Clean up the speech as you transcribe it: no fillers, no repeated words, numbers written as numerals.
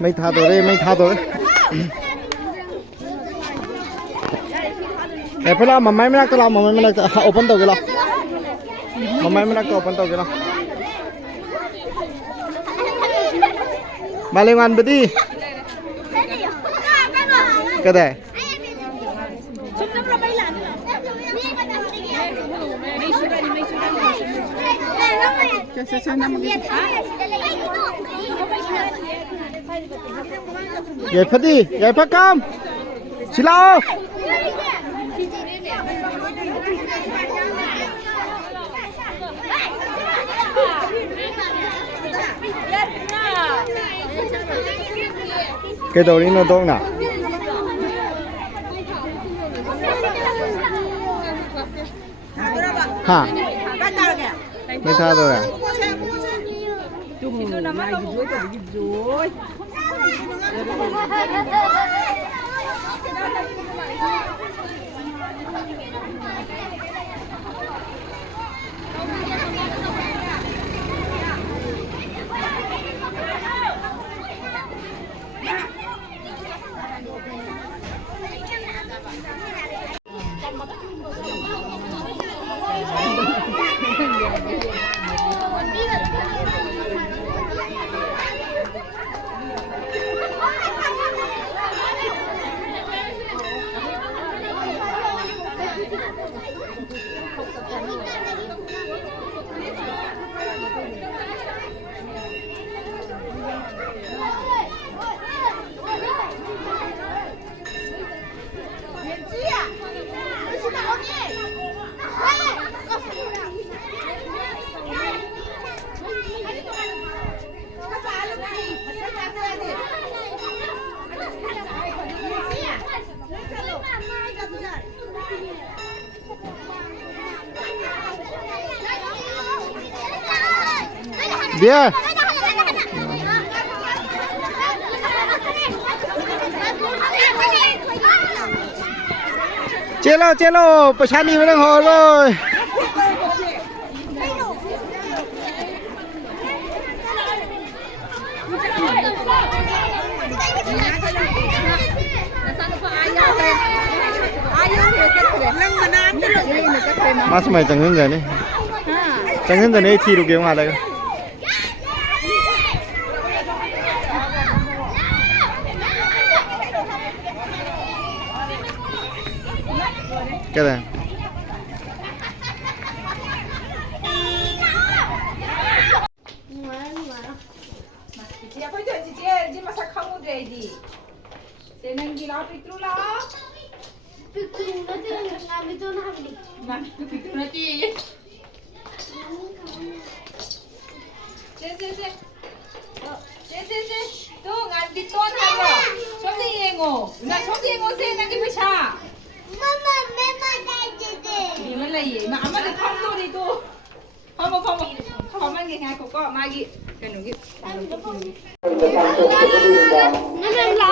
ไม่ทาตัวเลยไม่ทาตัวเลยแต่พวกเราไม่รักตัวเราไม่รักตัวโอเปนตัวกันหรอไม่รักตัวโอเปนตัวกันหรอมาเลยวันไปดิก็ได้ใหญ่พัดดิใหญ่พัดกามชิลาcái đầu đi nó đông nào hảไม่ท่าตัวอ่ะเดี๋ยวเจโร่ประชานีไม่ต้องหอเลยมาสมัยจังเงินเลยนี่จังเงินตัวนี้ทีดูเกี่ยวมาเลยก็ได้那边老。